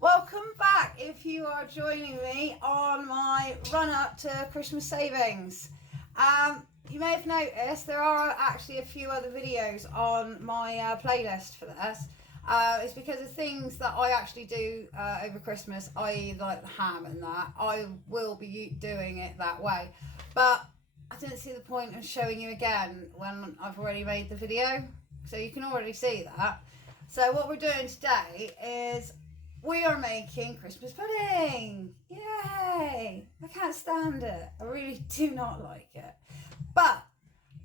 Welcome back if you are joining me on my run up to Christmas savings. You may have noticed there are actually a few other videos on my playlist for this. It's because of things that I actually do over Christmas, i.e. like the ham and that. I will be doing it that way. But I didn't see the point of showing you again when I've already made the video. So you can already see that. So what we're doing today is we are making Christmas pudding. Yay! I can't stand it. I really do not like it. But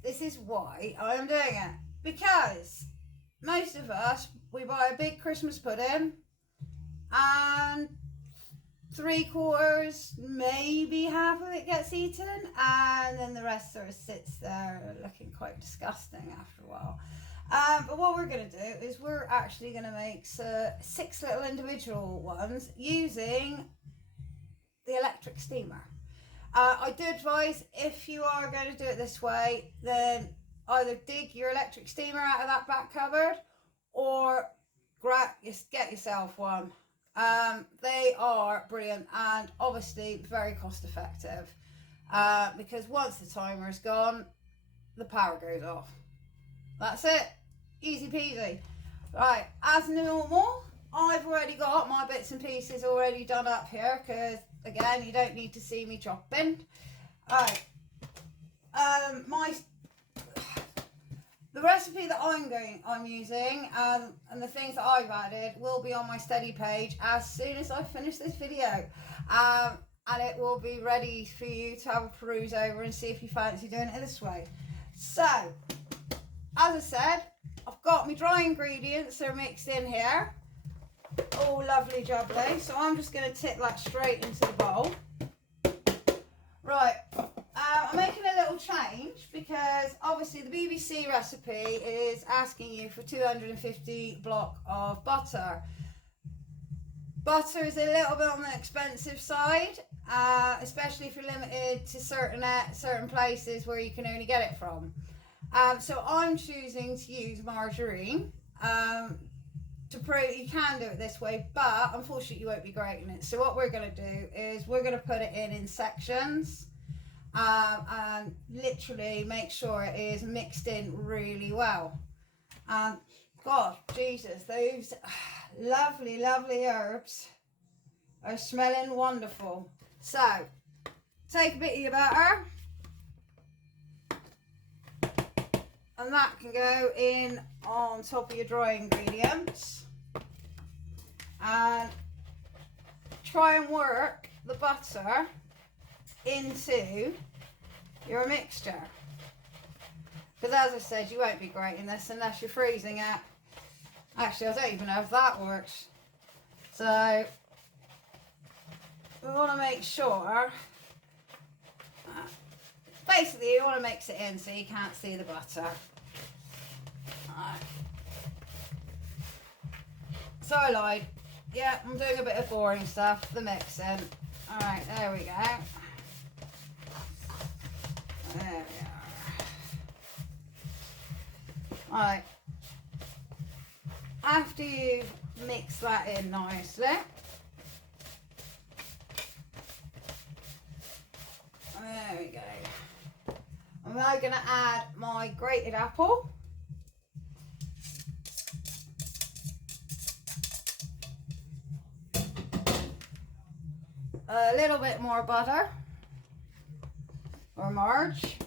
this is why I am doing it. Because most of us, we buy a big Christmas pudding and 3/4, maybe half of it gets eaten, and then the rest sort of sits there looking quite disgusting after a while. But what we're going to do is we're actually going to make 6 little individual ones using the electric steamer. I do advise, if you are going to do it this way, then either dig your electric steamer out of that back cupboard or get yourself one. They are brilliant and obviously very cost effective, because once the timer is gone, the power goes off. That's it. Easy peasy. Right, as normal, I've already got my bits and pieces already done up here because, again, you don't need to see me chopping. Right. The recipe that I'm using and the things that I've added will be on my steady page as soon as I finish this video. And it will be ready for you to have a peruse over and see if you fancy doing it this way. So, as I said, I've got my dry ingredients that are mixed in here. All lovely jubbly. So I'm just going to tip that straight into the bowl. Right, I'm making a little change because obviously the BBC recipe is asking you for 250 block of butter. Butter is a little bit on the expensive side, especially if you're limited to certain places where you can only get it from. So I'm choosing to use margarine to prove you can do it this way, but unfortunately you won't be grating it. So what we're going to do is we're going to put it in sections and literally make sure it is mixed in really well. God, Jesus, those lovely, lovely herbs are smelling wonderful. So take a bit of your butter. And that can go in on top of your dry ingredients. And try and work the butter into your mixture. Because as I said, you won't be grating this unless you're freezing it. Actually, I don't even know if that works. So, we want to make sure... Basically, you want to mix it in so you can't see the butter. Right. So I lied. Yeah, I'm doing a bit of boring stuff, the mixing. Alright, there we go. There we are. Alright. After you've mixed that in nicely, there we go. I'm now going to add my grated apple. A little bit more butter or marge.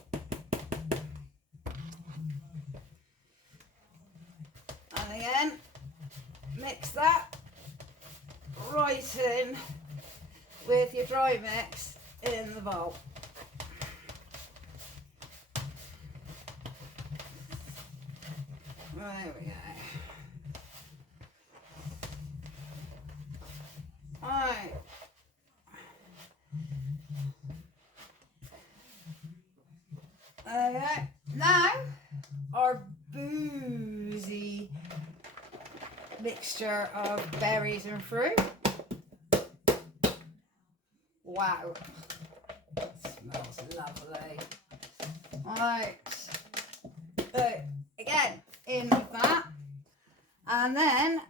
And again, mix that right in with your dry mix in the bowl. There we go. Alright. Okay. Now, our boozy mixture of berries and fruit. Wow. It smells lovely. Alright. So, again, in with that. And then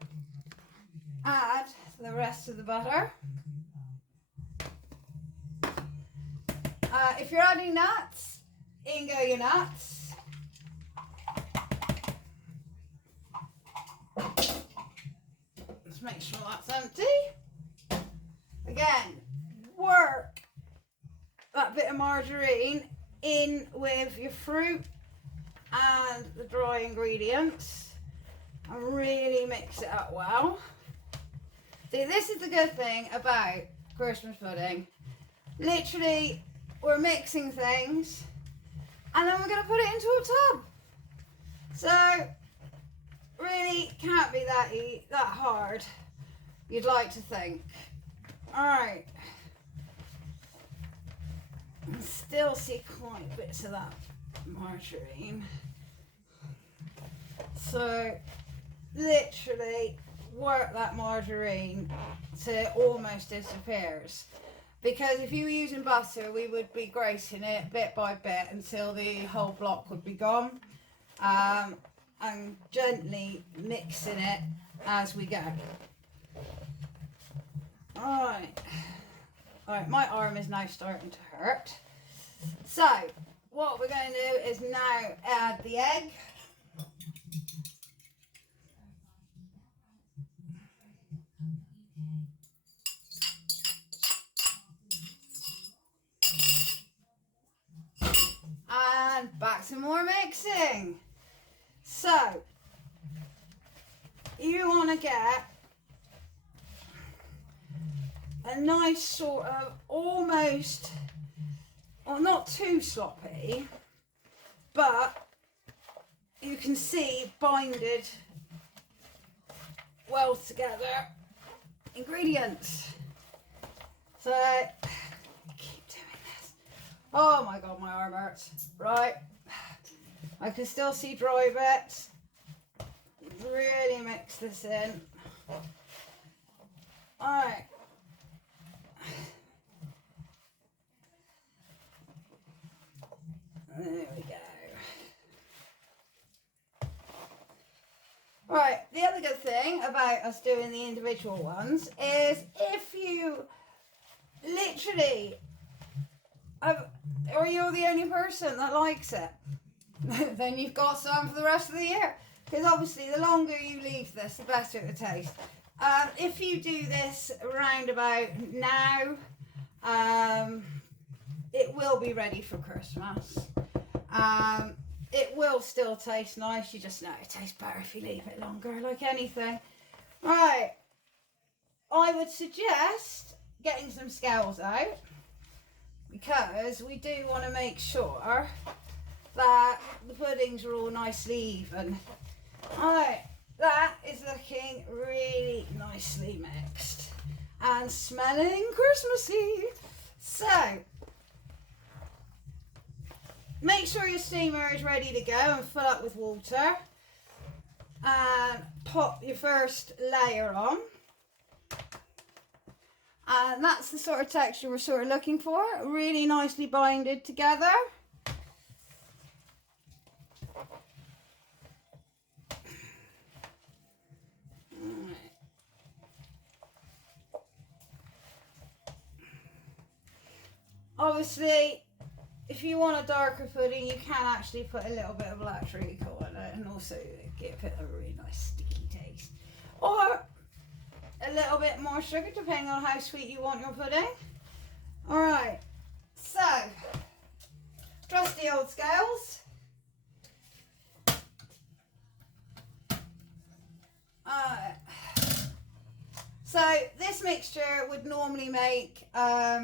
add the rest of the butter. If you're adding nuts, in go your nuts. Let's make sure that's empty. Again, work that bit of margarine in with your fruit and the dry ingredients and really mix it up well. See, this is the good thing about Christmas pudding. Literally, we're mixing things and then we're going to put it into a tub. So, really can't be that hard, you'd like to think. Alright. Still see quite bits of that margarine. So, literally work that margarine till it almost disappears. Because if you were using butter, we would be grating it bit by bit until the whole block would be gone. And gently mixing it as we go. Alright. Alright, my arm is now starting to hurt. So, what we're going to do is now add the egg. And back to more mixing. So, you want to get a nice sort of almost, well, not too sloppy, but you can see binded well together ingredients. So, keep doing this. Oh my god, my arm hurts. Right, I can still see dry bits. Really mix this in. Alright. There we go. Right, the other good thing about us doing the individual ones is if you literally or you're the only person that likes it, then you've got some for the rest of the year. Because obviously the longer you leave this, the better it will taste. If you do this around about now, it will be ready for Christmas. It will still taste nice. You just know it tastes better if you leave it longer, like anything. Right, I would suggest getting some scales out, because we do want to make sure that the puddings are all nicely even. Alright, that is looking really nicely mixed and smelling Christmassy. So, make sure your steamer is ready to go and fill up with water. And pop your first layer on. And that's the sort of texture we're sort of looking for. Really nicely binded together. Obviously, if you want a darker pudding, you can actually put a little bit of black treacle in it and also give it a really nice sticky taste. Or a little bit more sugar, depending on how sweet you want your pudding. Alright, so, trusty old scales. So, this mixture would normally make a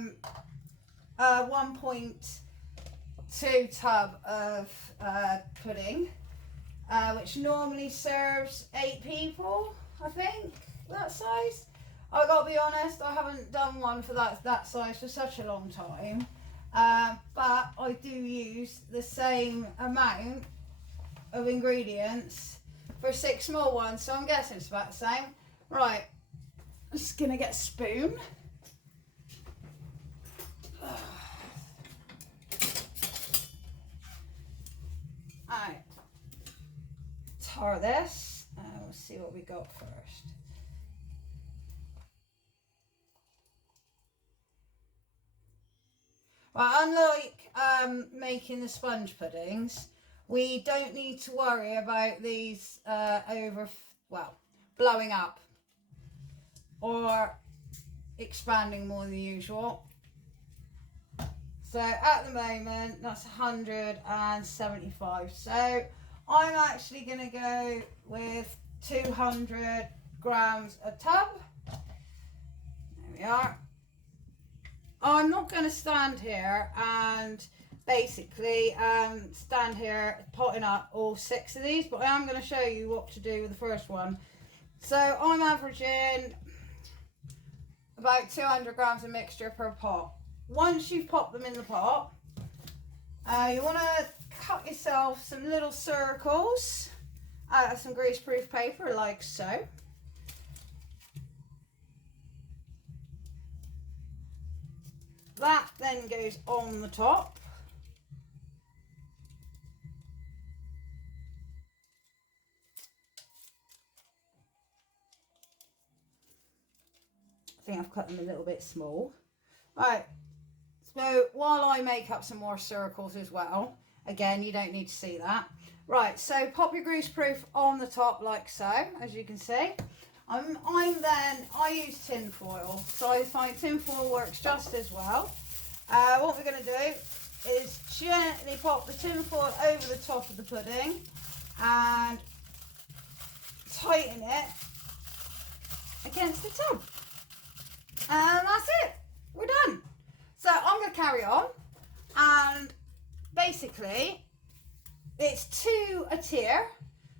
1.2 tub of pudding, which normally serves 8 people, I think, that size. I gotta be honest, I haven't done one for that size for such a long time, but I do use the same amount of ingredients for 6 small ones, so I'm guessing it's about the same. Right, I'm just gonna get a spoon. Alright, tar this, and we'll see what we got first. Well, unlike making the sponge puddings, we don't need to worry about these blowing up or expanding more than usual. So at the moment, that's 175. So I'm actually going to go with 200 grams a tub. There we are. I'm not going to stand here and basically stand here potting up all 6 of these, but I am going to show you what to do with the first one. So I'm averaging about 200 grams of mixture per pot. Once you've popped them in the pot, you want to cut yourself some little circles out of some greaseproof paper like so. That then goes on the top. I think I've cut them a little bit small. Right, so while I make up some more circles as well, again, you don't need to see that. Right, so pop your greaseproof on the top like so, as you can see. I use tin foil, so I find tin foil works just as well. What we're going to do is gently pop the tin foil over the top of the pudding and tighten it against the tub. And that's it, we're done. So I'm going to carry on, and basically it's 2 a tier.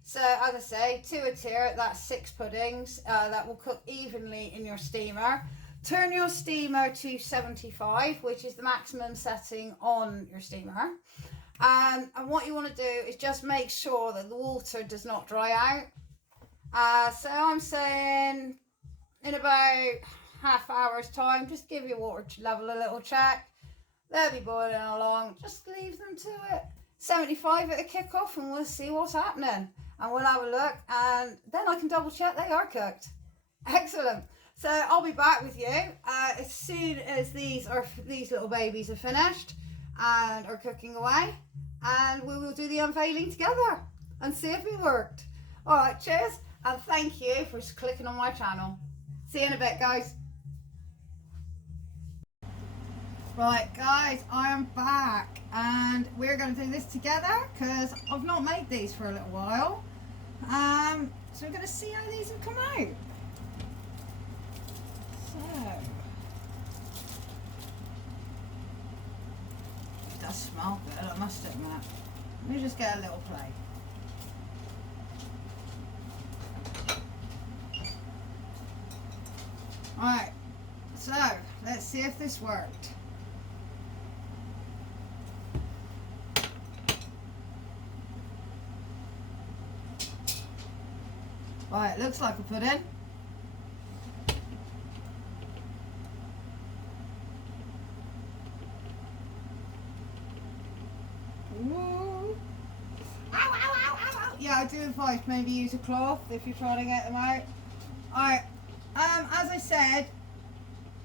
So as I say, 2 a tier, that's 6 puddings that will cook evenly in your steamer. Turn your steamer to 75, which is the maximum setting on your steamer. And what you want to do is just make sure that the water does not dry out. So I'm saying in about half hour's time, just give your water level a little check. They'll be boiling along, just leave them to it. 75 at a kick-off, and we'll see what's happening. And we'll have a look, and then I can double check they are cooked. Excellent. So I'll be back with you as soon as these little babies are finished and are cooking away, and we will do the unveiling together and see if it worked. All right, cheers, and thank you for clicking on my channel. See you in a bit, guys. Right, guys, I am back, and we're going to do this together because I've not made these for a little while. So we're going to see how these have come out. So, it does smell good, I must admit. Let me just get a little plate. Alright, so let's see if this worked. Right, looks like a pudding. Ooh. Ow, ow, ow, ow, ow. Yeah, I do advise maybe use a cloth if you're trying to get them out. Alright, as I said,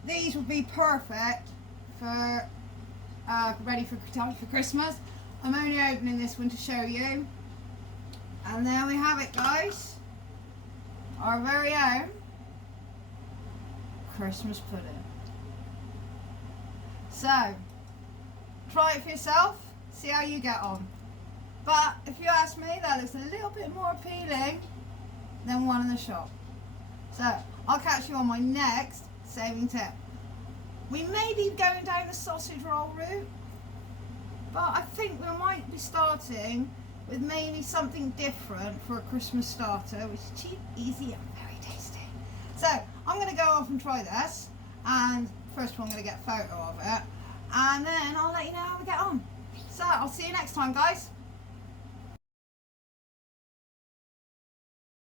these will be perfect for ready for Christmas. I'm only opening this one to show you. And there we have it, guys. Our very own Christmas pudding. So, try it for yourself, see how you get on. But if you ask me, that looks a little bit more appealing than one in the shop. So, I'll catch you on my next saving tip. We may be going down the sausage roll route, but I think we might be starting with maybe something different for a Christmas starter, which is cheap, easy, and very tasty. So I'm going to go off and try this, and first of all I'm going to get a photo of it, and then I'll let you know how we get on. So I'll see you next time, guys.